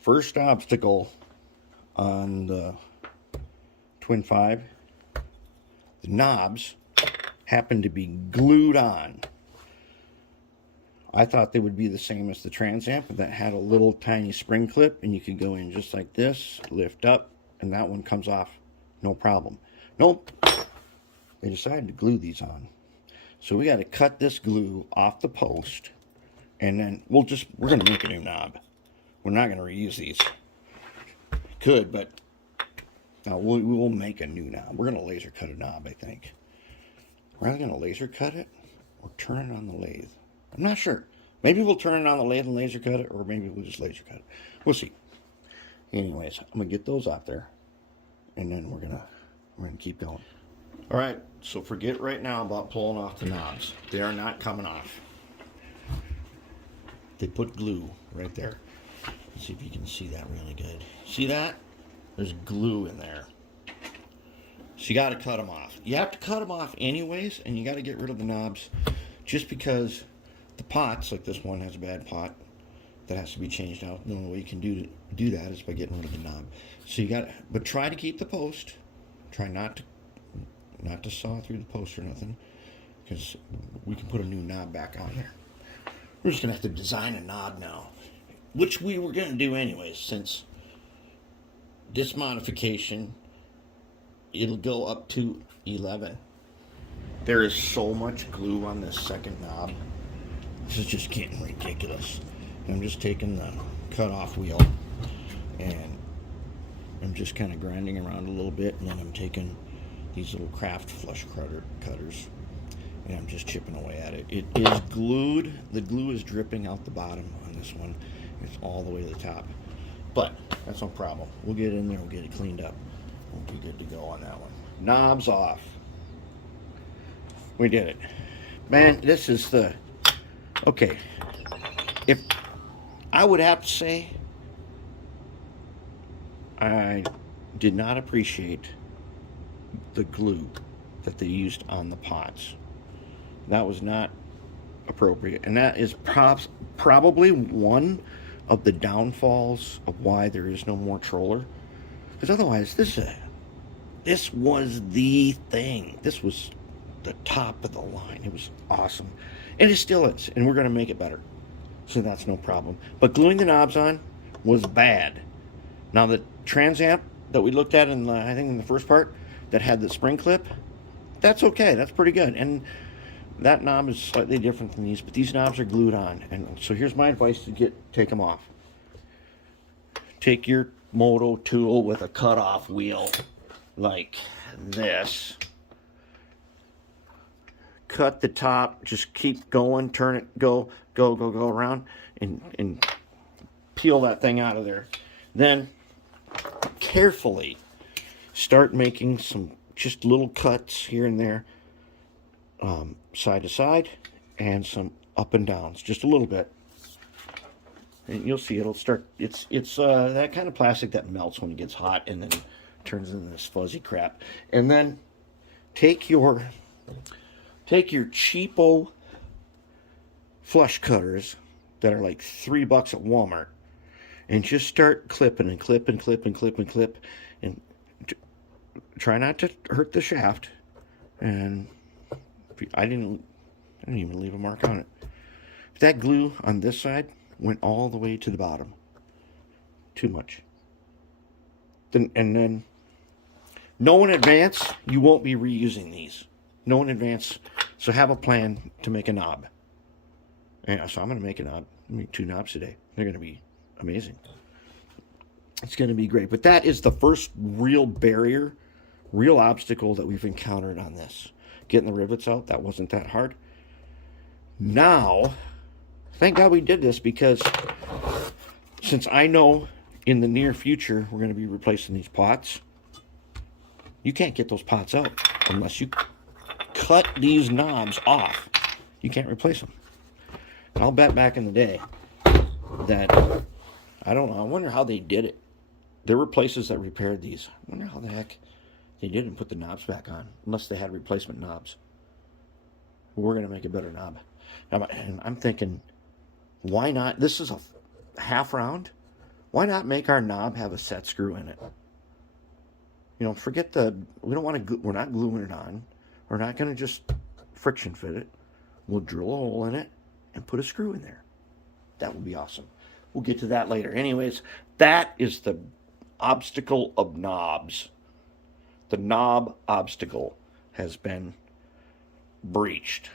First obstacle on the Twin 5, the knobs happen to be glued on. I thought they would be the same as the Trans Am, but that had a little tiny spring clip, and you could go in just like this, lift up, and that one comes off, no problem. Nope, they decided to glue these on. So we got to cut this glue off the post, and then we're going to make a new knob. We're not going to reuse these. Could, but no, we will make a new knob. We're going to laser cut a knob, I think. We're either going to laser cut it or turn it on the lathe. I'm not sure. Maybe we'll turn it on the lathe and laser cut it, or maybe we'll just laser cut it. We'll see. Anyways, I'm gonna get those out there, and then we're gonna keep going. All right. So forget right now about pulling off the knobs. They are not coming off. They put glue right there. Let's see if you can see that really good. See that? There's glue in there. So you got to cut them off. You have to cut them off anyways, and you got to get rid of the knobs, just because the pots, like this one has a bad pot that has to be changed out. The only way you can do that is by getting rid of the knob. So you got, but try to keep the post. Try not to saw through the post or nothing, because we can put a new knob back on here. We're just gonna have to design a knob now, which we were gonna do anyways, since this modification, it'll go up to 11. There is so much glue on this second knob. This is just getting ridiculous. And I'm just taking the cut-off wheel, and I'm just kind of grinding around a little bit, and then I'm taking these little craft flush cutters, and I'm just chipping away at it. It is glued. The glue is dripping out the bottom on this one. It's all the way to the top. But that's no problem. We'll get in there, we'll get it cleaned up. We'll be good to go on that one. Knobs off. We did it. Man, this is the... Okay. If I would have to say, I did not appreciate the glue that they used on the pots. That was not appropriate. And that is probably one of the downfalls of why there is no more Troller. Because otherwise, this was the thing. This was the top of the line. It was awesome. And it still is. And we're going to make it better. So that's no problem. But gluing the knobs on was bad. Now the Trans Am that we looked at I think in the first part, that had the spring clip, that's okay. That's pretty good. And that knob is slightly different than these, but these knobs are glued on. And so here's my advice to take them off. Take your moto tool with a cut-off wheel like this. Cut the top, just keep going, turn it, go around, and peel that thing out of there. Then carefully start making some just little cuts here and there, side to side, and some up and downs, just a little bit. And you'll see it'll start. It's that kind of plastic that melts when it gets hot and then turns into this fuzzy crap. And then take your cheapo flush cutters that are like $3 at Walmart, and just start clipping and clip and clip and clip and clip, and try not to hurt the shaft. And I didn't even leave a mark on it. That glue on this side went all the way to the bottom. Too much. And then know in advance you won't be reusing these. Know in advance. So have a plan to make a knob. And so I'm going to make a knob. I'm going to make 2 knobs today. They're going to be amazing. It's going to be great. But that is the first real barrier, real obstacle that we've encountered on this. Getting the rivets out, that wasn't that hard. Now, thank God we did this, because since I know in the near future we're going to be replacing these pots, you can't get those pots out unless you cut these knobs off. You can't replace them. And I'll bet back in the day that, I don't know, I wonder how they did it. There were places that repaired these. I wonder how the heck they didn't put the knobs back on, unless they had replacement knobs. We're going to make a better knob. And I'm thinking, why not? This is a half round. Why not make our knob have a set screw in it? You know, forget we don't want to, we're not gluing it on. We're not going to just friction fit it. We'll drill a hole in it and put a screw in there. That would be awesome. We'll get to that later. Anyways, that is the obstacle of knobs. The knob obstacle has been breached.